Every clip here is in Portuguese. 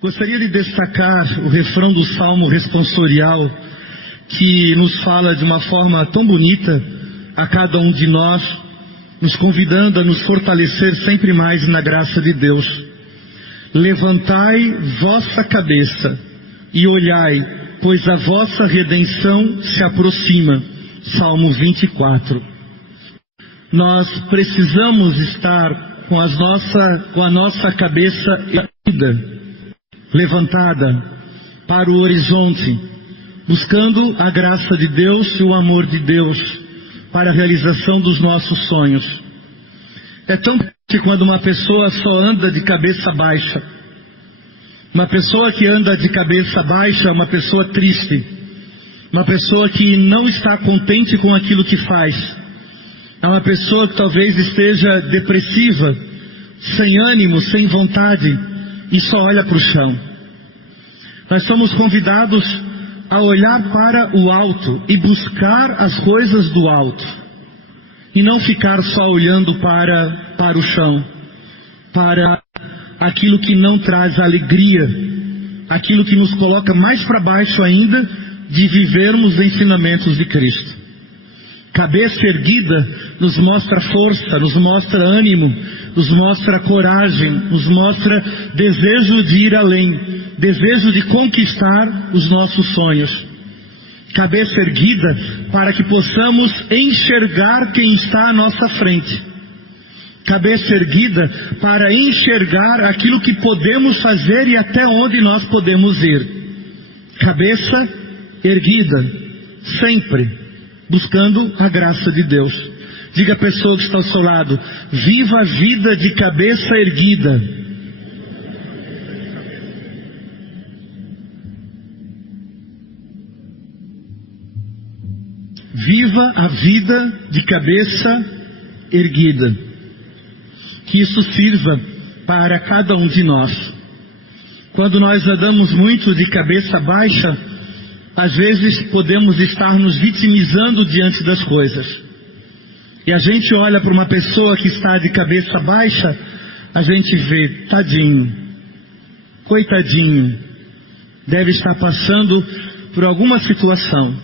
Gostaria de destacar o refrão do Salmo responsorial, que nos fala de uma forma tão bonita a cada um de nós, nos convidando a nos fortalecer sempre mais na graça de Deus. Levantai vossa cabeça e olhai, pois a vossa redenção se aproxima. Salmo 24. Nós precisamos estar com a nossa cabeça erguida, levantada para o horizonte, buscando a graça de Deus e o amor de Deus para a realização dos nossos sonhos. É tão que quando uma pessoa só anda de cabeça baixa, uma pessoa que anda de cabeça baixa é uma pessoa triste, uma pessoa que não está contente com aquilo que faz, é uma pessoa que talvez esteja depressiva, sem ânimo, sem vontade, e só olha para o chão. Nós somos convidados a olhar para o alto e buscar as coisas do alto, e não ficar só olhando para o chão, para aquilo que não traz alegria, aquilo que nos coloca mais para baixo ainda de vivermos os ensinamentos de Cristo. Cabeça erguida nos mostra força, nos mostra ânimo, nos mostra coragem, nos mostra desejo de ir além, desejo de conquistar os nossos sonhos. Cabeça erguida para que possamos enxergar quem está à nossa frente. Cabeça erguida para enxergar aquilo que podemos fazer e até onde nós podemos ir. Cabeça erguida, sempre buscando a graça de Deus. Diga à pessoa que está ao seu lado: viva a vida de cabeça erguida. Viva a vida de cabeça erguida. Que isso sirva para cada um de nós. Quando nós andamos muito de cabeça baixa, às vezes podemos estar nos vitimizando diante das coisas. E a gente olha para uma pessoa que está de cabeça baixa, a gente vê, tadinho, coitadinho, deve estar passando por alguma situação.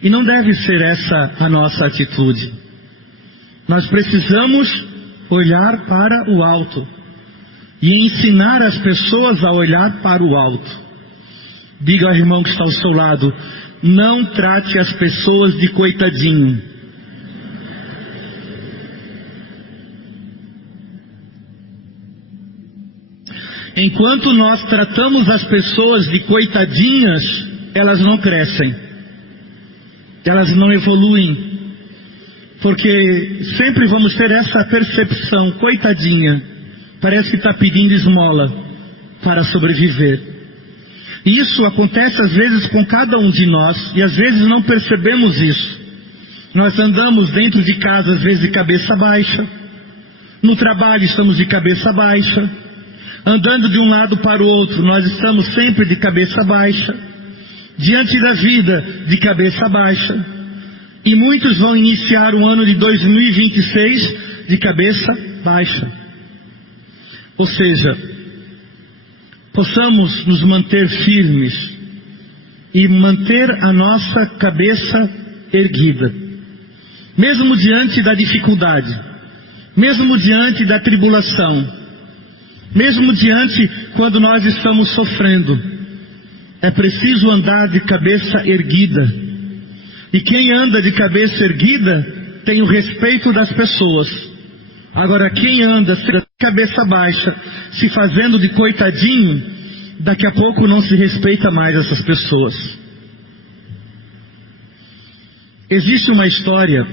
E não deve ser essa a nossa atitude. Nós precisamos olhar para o alto e ensinar as pessoas a olhar para o alto. Diga ao irmão que está ao seu lado: não trate as pessoas de coitadinho. Enquanto nós tratamos as pessoas de coitadinhas, elas não crescem, elas não evoluem, porque sempre vamos ter essa percepção: coitadinha, parece que está pedindo esmola para sobreviver. E isso acontece às vezes com cada um de nós, e às vezes não percebemos isso. Nós andamos dentro de casa às vezes de cabeça baixa, no trabalho estamos de cabeça baixa, andando de um lado para o outro nós estamos sempre de cabeça baixa, diante da vida de cabeça baixa. E muitos vão iniciar o ano de 2026 de cabeça baixa. Ou seja, possamos nos manter firmes e manter a nossa cabeça erguida, mesmo diante da dificuldade, mesmo diante da tribulação, mesmo diante quando nós estamos sofrendo. É preciso andar de cabeça erguida. E quem anda de cabeça erguida tem o respeito das pessoas. Agora, quem anda de cabeça baixa, se fazendo de coitadinho, daqui a pouco não se respeita mais essas pessoas. Existe uma história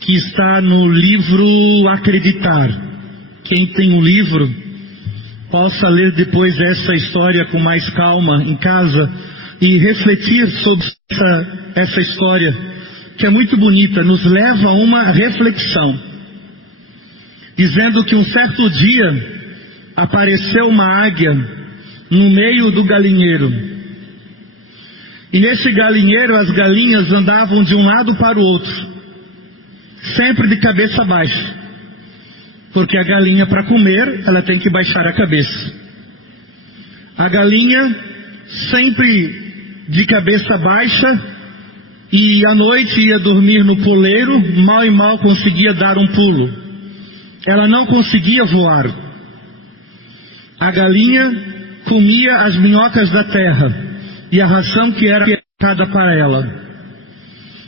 que está no livro Acreditar. Quem tem um livro, possa ler depois essa história com mais calma em casa e refletir sobre essa história, que é muito bonita, nos leva a uma reflexão, dizendo que um certo dia apareceu uma águia no meio do galinheiro, e nesse galinheiro as galinhas andavam de um lado para o outro, sempre de cabeça baixa. Porque a galinha, para comer, ela tem que baixar a cabeça. A galinha sempre de cabeça baixa, e à noite ia dormir no poleiro, mal e mal conseguia dar um pulo. Ela não conseguia voar. A galinha comia as minhocas da terra e a ração que era dada para ela.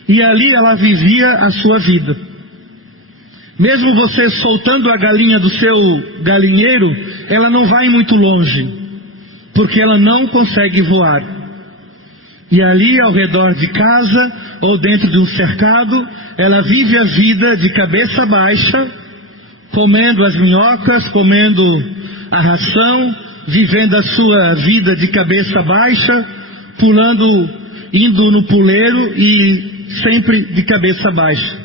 E ali ela vivia a sua vida. Mesmo você soltando a galinha do seu galinheiro, ela não vai muito longe, porque ela não consegue voar. E ali ao redor de casa, ou dentro de um cercado, ela vive a vida de cabeça baixa, comendo as minhocas, comendo a ração, vivendo a sua vida de cabeça baixa, pulando, indo no puleiro e sempre de cabeça baixa,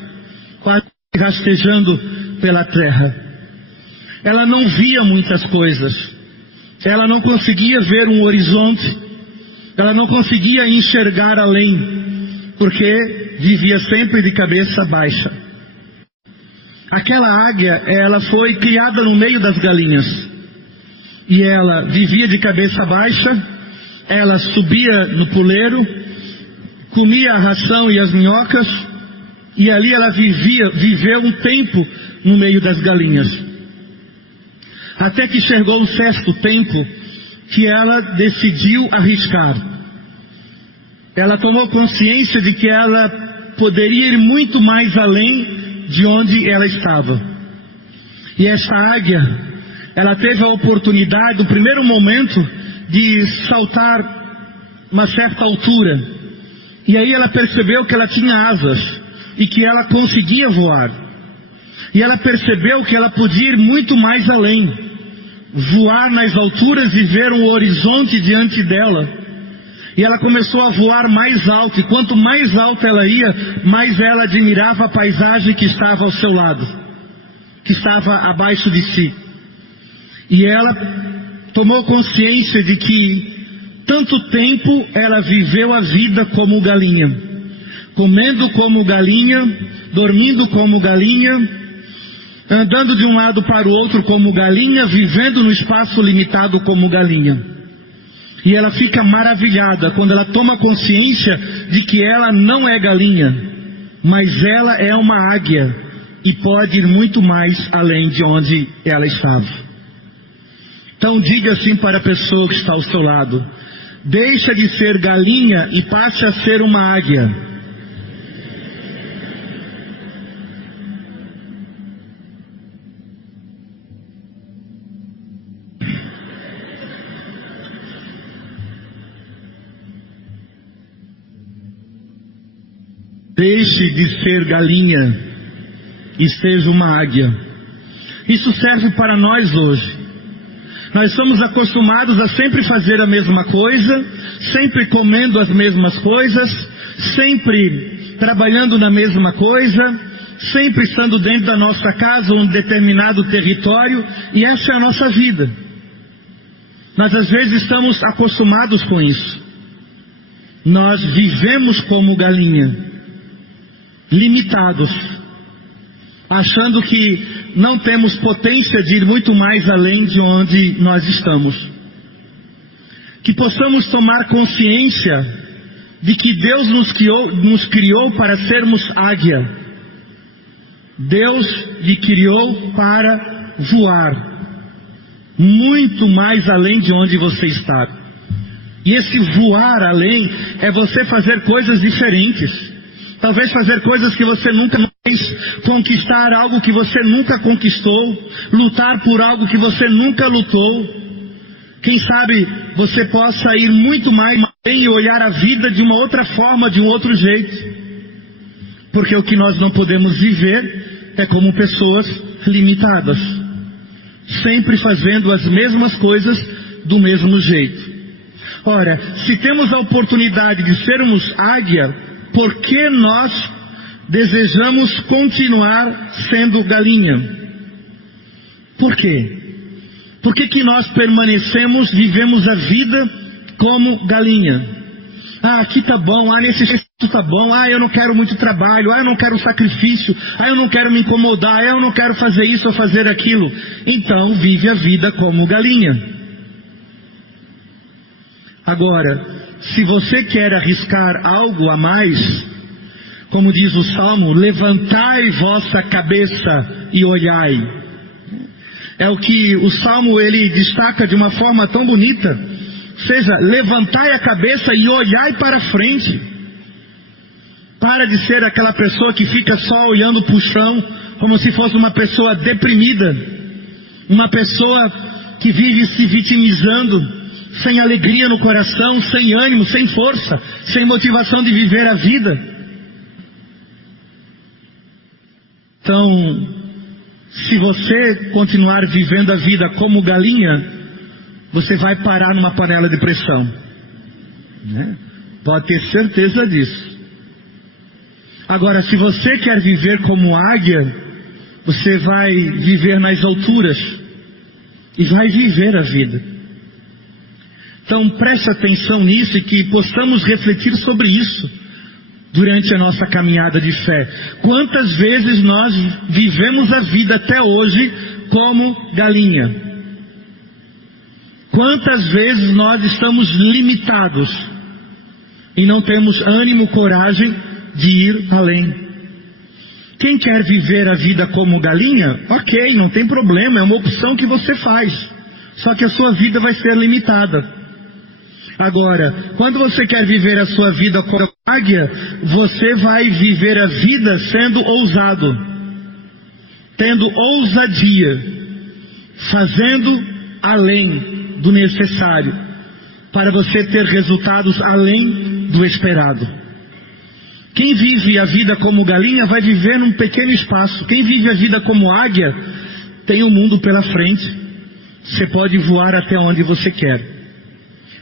quase rastejando pela terra. Ela não via muitas coisas, ela não conseguia ver um horizonte, ela não conseguia enxergar além, porque vivia sempre de cabeça baixa. Aquela águia, ela foi criada no meio das galinhas, e ela vivia de cabeça baixa, ela subia no puleiro, comia a ração e as minhocas, e ali ela viveu um tempo no meio das galinhas. Até que chegou o sexto tempo, que ela decidiu arriscar. Ela tomou consciência de que ela poderia ir muito mais além de onde ela estava. E essa águia, ela teve a oportunidade, no primeiro momento, de saltar uma certa altura. E aí ela percebeu que ela tinha asas e que ela conseguia voar. E ela percebeu que ela podia ir muito mais além, voar nas alturas e ver um horizonte diante dela. E ela começou a voar mais alto, e quanto mais alta ela ia, mais ela admirava a paisagem que estava ao seu lado, que estava abaixo de si. E ela tomou consciência de que tanto tempo ela viveu a vida como galinha, comendo como galinha, dormindo como galinha, andando de um lado para o outro como galinha, vivendo no espaço limitado como galinha. E ela fica maravilhada quando ela toma consciência de que ela não é galinha, mas ela é uma águia e pode ir muito mais além de onde ela estava. Então diga assim para a pessoa que está ao seu lado: deixa de ser galinha e passe a ser uma águia. Deixe de ser galinha e seja uma águia. Isso serve para nós hoje. Nós somos acostumados a sempre fazer a mesma coisa, sempre comendo as mesmas coisas, sempre trabalhando na mesma coisa, sempre estando dentro da nossa casa ou um determinado território, e essa é a nossa vida. Nós às vezes estamos acostumados com isso. Nós vivemos como galinha, limitados, achando que não temos potência de ir muito mais além de onde nós estamos. Que possamos tomar consciência de que Deus nos criou para sermos águia. Deus lhe criou para voar muito mais além de onde você está. E esse voar além é você fazer coisas diferentes. Talvez fazer coisas que você nunca fez, conquistar algo que você nunca conquistou, lutar por algo que você nunca lutou. Quem sabe você possa ir muito mais além e olhar a vida de uma outra forma, de um outro jeito. Porque o que nós não podemos viver é como pessoas limitadas, sempre fazendo as mesmas coisas do mesmo jeito. Ora, se temos a oportunidade de sermos águia, por que nós desejamos continuar sendo galinha? Por quê? Por que nós permanecemos, vivemos a vida como galinha? Ah, aqui tá bom, nesse jeito tá bom, eu não quero muito trabalho, eu não quero sacrifício, eu não quero me incomodar, eu não quero fazer isso ou fazer aquilo. Então vive a vida como galinha. Agora, se você quer arriscar algo a mais, como diz o Salmo, levantai vossa cabeça e olhai. É o que o Salmo ele destaca de uma forma tão bonita. Seja, levantai a cabeça e olhai para frente. Para de ser aquela pessoa que fica só olhando para o chão, como se fosse uma pessoa deprimida. Uma pessoa que vive se vitimizando, sem alegria no coração, sem ânimo, sem força, sem motivação de viver a vida. Então, se você continuar vivendo a vida como galinha, você vai parar numa panela de pressão, né? Pode ter certeza disso. Agora, se você quer viver como águia, você vai viver nas alturas e vai viver a vida. Então preste atenção nisso e que possamos refletir sobre isso durante a nossa caminhada de fé. Quantas vezes nós vivemos a vida até hoje como galinha? Quantas vezes nós estamos limitados e não temos ânimo, coragem de ir além? Quem quer viver a vida como galinha, ok, não tem problema, é uma opção que você faz. Só que a sua vida vai ser limitada. Agora, quando você quer viver a sua vida como águia, você vai viver a vida sendo ousado, tendo ousadia, fazendo além do necessário, para você ter resultados além do esperado. Quem vive a vida como galinha vai viver num pequeno espaço. Quem vive a vida como águia tem o mundo pela frente. Você pode voar até onde você quer,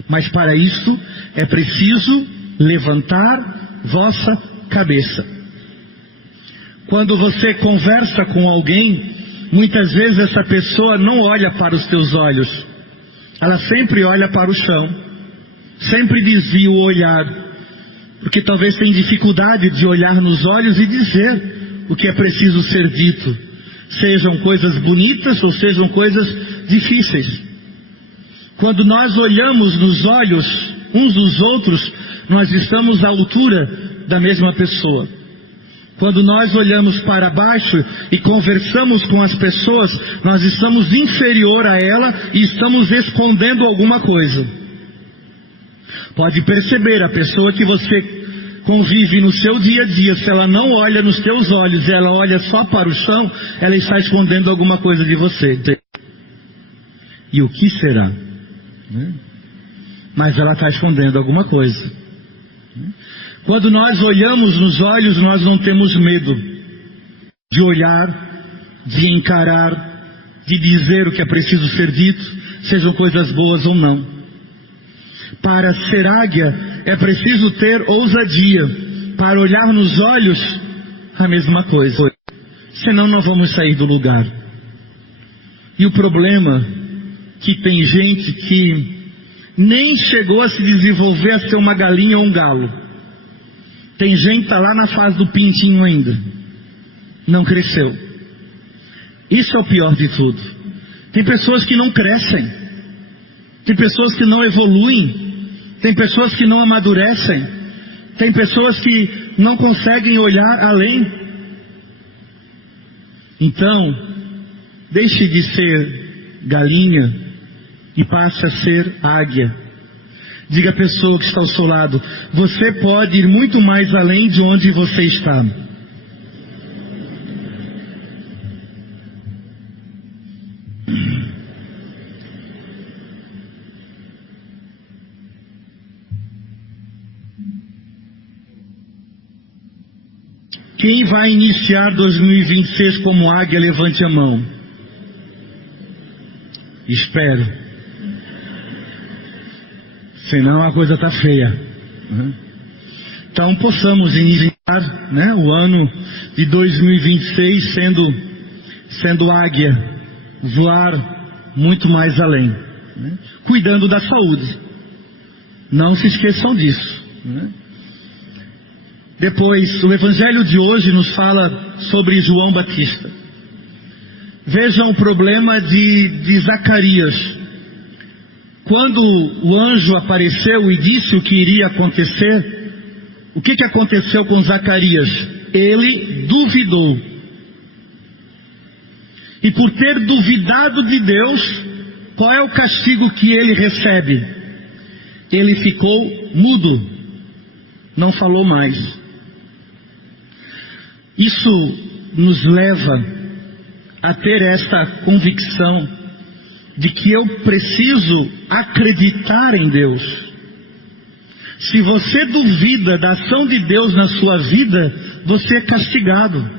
mas para isso é preciso levantar vossa cabeça. Quando você conversa com alguém, muitas vezes essa pessoa não olha para os teus olhos. Ela sempre olha para o chão, sempre desvia o olhar, porque talvez tenha dificuldade de olhar nos olhos e dizer o que é preciso ser dito, sejam coisas bonitas ou sejam coisas difíceis. Quando nós olhamos nos olhos uns dos outros, nós estamos à altura da mesma pessoa. Quando nós olhamos para baixo e conversamos com as pessoas, nós estamos inferior a ela e estamos escondendo alguma coisa. Pode perceber, a pessoa que você convive no seu dia a dia, se ela não olha nos teus olhos, ela olha só para o chão, ela está escondendo alguma coisa de você. E o que será? Mas ela está escondendo alguma coisa. Quando nós olhamos nos olhos, nós não temos medo de olhar, de encarar, de dizer o que é preciso ser dito, sejam coisas boas ou não. Para ser águia, é preciso ter ousadia. Para olhar nos olhos, a mesma coisa. Senão não vamos sair do lugar. E o problema é que tem gente que nem chegou a se desenvolver a ser uma galinha ou um galo. Tem gente que está lá na fase do pintinho ainda. Não cresceu. Isso é o pior de tudo. Tem pessoas que não crescem. Tem pessoas que não evoluem. Tem pessoas que não amadurecem. Tem pessoas que não conseguem olhar além. Então, deixe de ser galinha e passe a ser águia. Diga à pessoa que está ao seu lado, você pode ir muito mais além de onde você está. Quem vai iniciar 2026 como águia, levante a mão. Espero. Senão a coisa está feia. Então possamos iniciar, o ano de 2026 sendo águia, voar muito mais além, cuidando da saúde. Não se esqueçam disso. né? Depois, o Evangelho de hoje nos fala sobre João Batista. Vejam o problema de Zacarias. Quando o anjo apareceu e disse o que iria acontecer, o que aconteceu com Zacarias? Ele duvidou. E por ter duvidado de Deus, qual é o castigo que ele recebe? Ele ficou mudo, não falou mais. Isso nos leva a ter esta convicção de que eu preciso acreditar em Deus. Se você duvida da ação de Deus na sua vida, você é castigado.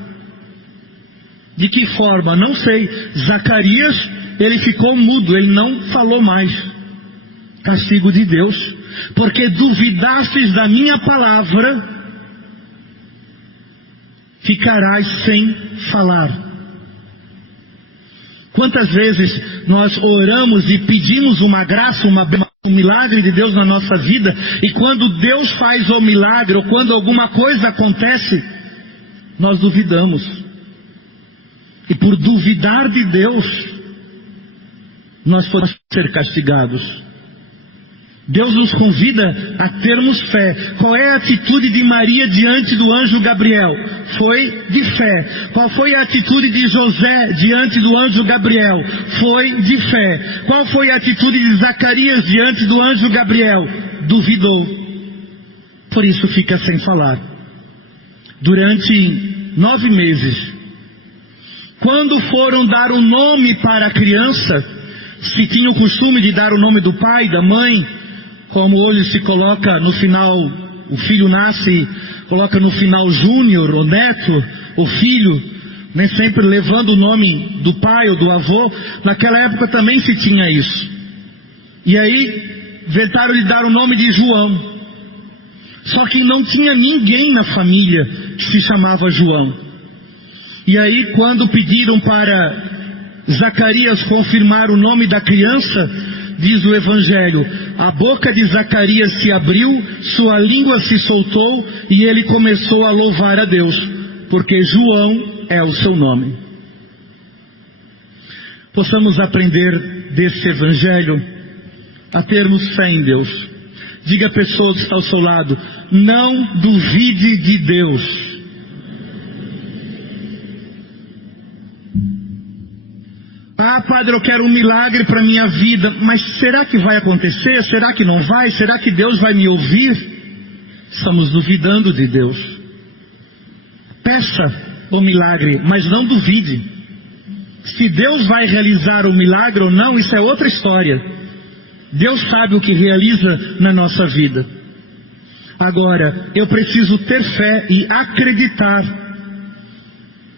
De que forma? Não sei. Zacarias, ele ficou mudo, ele não falou mais. Castigo de Deus. Porque duvidastes da minha palavra, ficarás sem falar. Quantas vezes nós oramos e pedimos uma graça, um milagre de Deus na nossa vida, e quando Deus faz o milagre, ou quando alguma coisa acontece, nós duvidamos. E por duvidar de Deus, nós podemos ser castigados. Deus nos convida a termos fé. Qual é a atitude de Maria diante do anjo Gabriel? Foi de fé. Qual foi a atitude de José diante do anjo Gabriel? Foi de fé. Qual foi a atitude de Zacarias diante do anjo Gabriel? Duvidou. Por isso fica sem falar. Durante 9 meses. Quando foram dar um nome para a criança, se tinha o costume de dar o nome do pai, da mãe, como hoje se coloca no final, o filho nasce, coloca no final júnior, ou neto, ou filho, nem sempre levando o nome do pai ou do avô. Naquela época também se tinha isso. E aí, inventaram de dar o nome de João. Só que não tinha ninguém na família que se chamava João. E aí, quando pediram para Zacarias confirmar o nome da criança, diz o Evangelho, a boca de Zacarias se abriu, sua língua se soltou e ele começou a louvar a Deus, porque João é o seu nome. Possamos aprender desse Evangelho a termos fé em Deus. Diga à pessoa que está ao seu lado, não duvide de Deus. Ah, padre, eu quero um milagre para a minha vida, mas será que vai acontecer? Será que não vai? Será que Deus vai me ouvir? Estamos duvidando de Deus. Peça o milagre, mas não duvide. Se Deus vai realizar o milagre ou não, isso é outra história. Deus sabe o que realiza na nossa vida. Agora, eu preciso ter fé e acreditar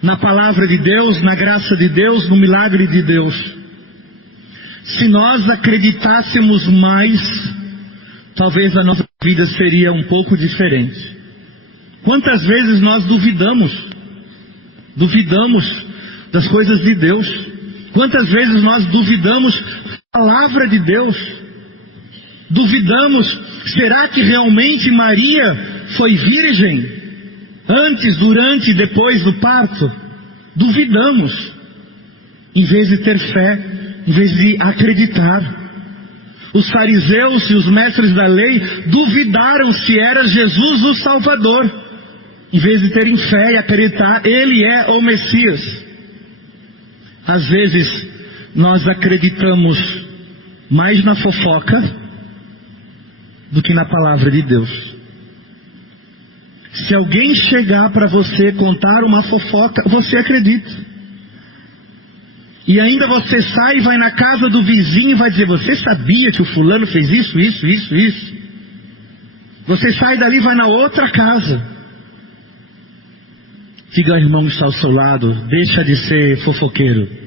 na palavra de Deus, na graça de Deus, no milagre de Deus. Se nós acreditássemos mais, talvez a nossa vida seria um pouco diferente. Quantas vezes nós duvidamos das coisas de Deus? Quantas vezes nós duvidamos da palavra de Deus? Duvidamos, será que realmente Maria foi virgem? Antes, durante e depois do parto? Duvidamos. Em vez de ter fé, em vez de acreditar. Os fariseus e os mestres da lei duvidaram se era Jesus o Salvador. Em vez de terem fé e acreditar, Ele é o Messias. Às vezes, nós acreditamos mais na fofoca do que na palavra de Deus. Se alguém chegar para você contar uma fofoca, você acredita. E ainda você sai e vai na casa do vizinho e vai dizer, você sabia que o fulano fez isso, isso, isso, isso? Você sai dali e vai na outra casa. Diga ao irmão que está ao seu lado, deixa de ser fofoqueiro.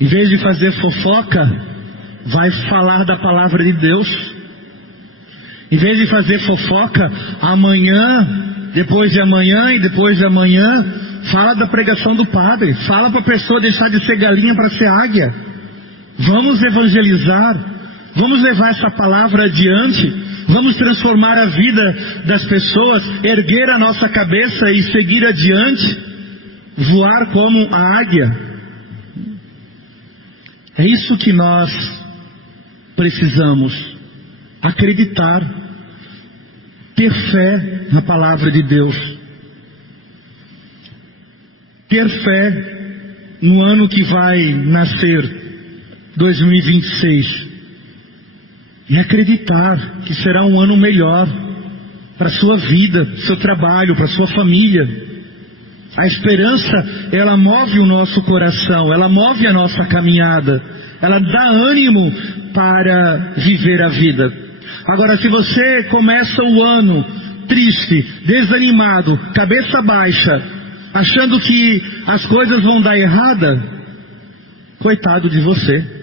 Em vez de fazer fofoca, vai falar da palavra de Deus. Em vez de fazer fofoca, amanhã depois de amanhã e depois de amanhã. Fala da pregação do padre, fala para a pessoa deixar de ser galinha para ser águia. Vamos evangelizar, vamos levar essa palavra adiante, vamos transformar a vida das pessoas, erguer a nossa cabeça e seguir adiante, voar como a águia. É isso que nós precisamos, acreditar, ter fé na palavra de Deus, ter fé no ano que vai nascer, 2026, e acreditar que será um ano melhor para a sua vida, para o seu trabalho, para a sua família. A esperança, ela move o nosso coração, ela move a nossa caminhada, ela dá ânimo para viver a vida. Agora, se você começa o ano triste, desanimado, cabeça baixa, achando que as coisas vão dar errada, coitado de você.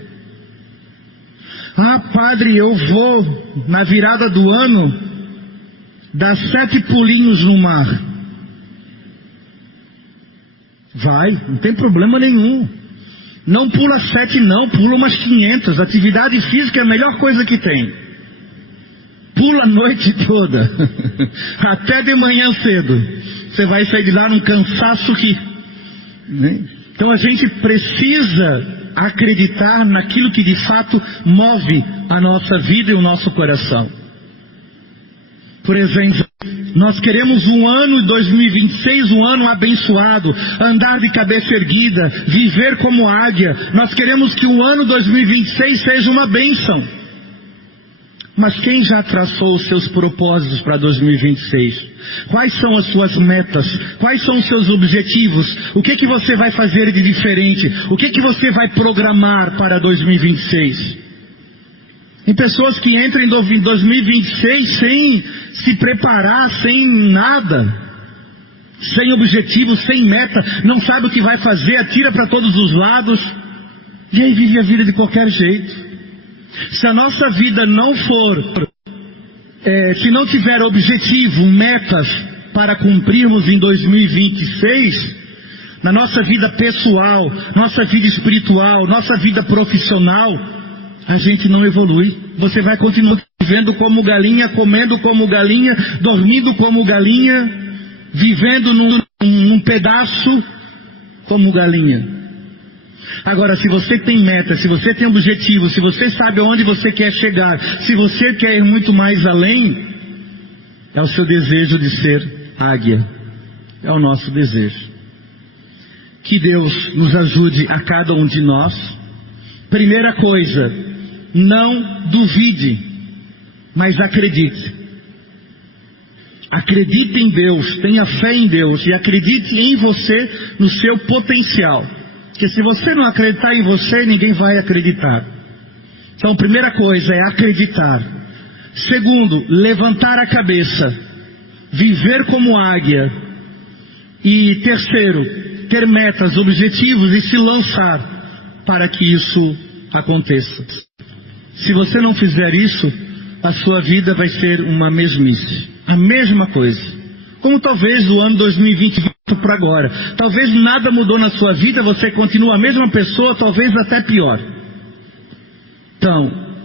Ah, padre, eu vou na virada do ano dar 7 pulinhos no mar. Vai, não tem problema nenhum. Não pula 7 não, pula umas 500. Atividade física é a melhor coisa que tem. Pula a noite toda, até de manhã cedo. Você vai sair de lá num cansaço que... né? Então a gente precisa acreditar naquilo que de fato move a nossa vida e o nosso coração. Por exemplo, nós queremos um ano de 2026, um ano abençoado, andar de cabeça erguida, viver como águia. Nós queremos que o ano 2026 seja uma bênção. Mas quem já traçou os seus propósitos para 2026? Quais são as suas metas? Quais são os seus objetivos? O que você vai fazer de diferente? O que você vai programar para 2026? Tem pessoas que entram em 2026 sem se preparar, sem nada, sem objetivo, sem meta, não sabe o que vai fazer, atira para todos os lados, e aí vive a vida de qualquer jeito. Se a nossa vida não for, se não tiver objetivo, metas para cumprirmos em 2026, na nossa vida pessoal, nossa vida espiritual, nossa vida profissional, a gente não evolui. Você vai continuar vivendo como galinha, comendo como galinha, dormindo como galinha, vivendo num pedaço como galinha. Agora, se você tem meta, se você tem objetivo, se você sabe aonde você quer chegar, se você quer ir muito mais além, é o seu desejo de ser águia. É o nosso desejo. Que Deus nos ajude a cada um de nós. Primeira coisa, não duvide, mas acredite. Acredite em Deus, tenha fé em Deus e acredite em você, no seu potencial. Porque se você não acreditar em você, ninguém vai acreditar. Então, primeira coisa é acreditar. Segundo, levantar a cabeça, viver como águia. E terceiro, ter metas, objetivos e se lançar para que isso aconteça. Se você não fizer isso, a sua vida vai ser uma mesmice. A mesma coisa. Como talvez do ano 2020 para agora. Talvez nada mudou na sua vida, você continua a mesma pessoa, talvez até pior. Então,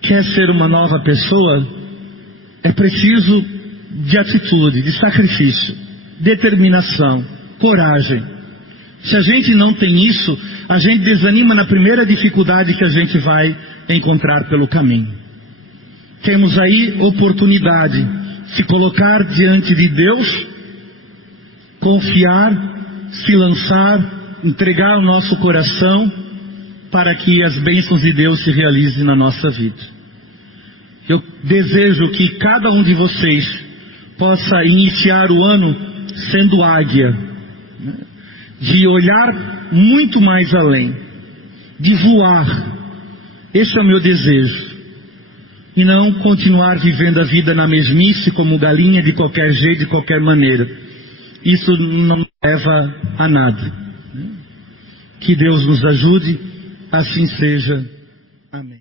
quer ser uma nova pessoa? É preciso de atitude, de sacrifício, determinação, coragem. Se a gente não tem isso, a gente desanima na primeira dificuldade que a gente vai encontrar pelo caminho. Temos aí oportunidade, se colocar diante de Deus, confiar, se lançar, entregar o nosso coração para que as bênçãos de Deus se realizem na nossa vida. Eu desejo que cada um de vocês possa iniciar o ano sendo águia, de olhar muito mais além, de voar. Esse é o meu desejo. E não continuar vivendo a vida na mesmice, como galinha, de qualquer jeito, de qualquer maneira. Isso não leva a nada. Que Deus nos ajude, assim seja. Amém.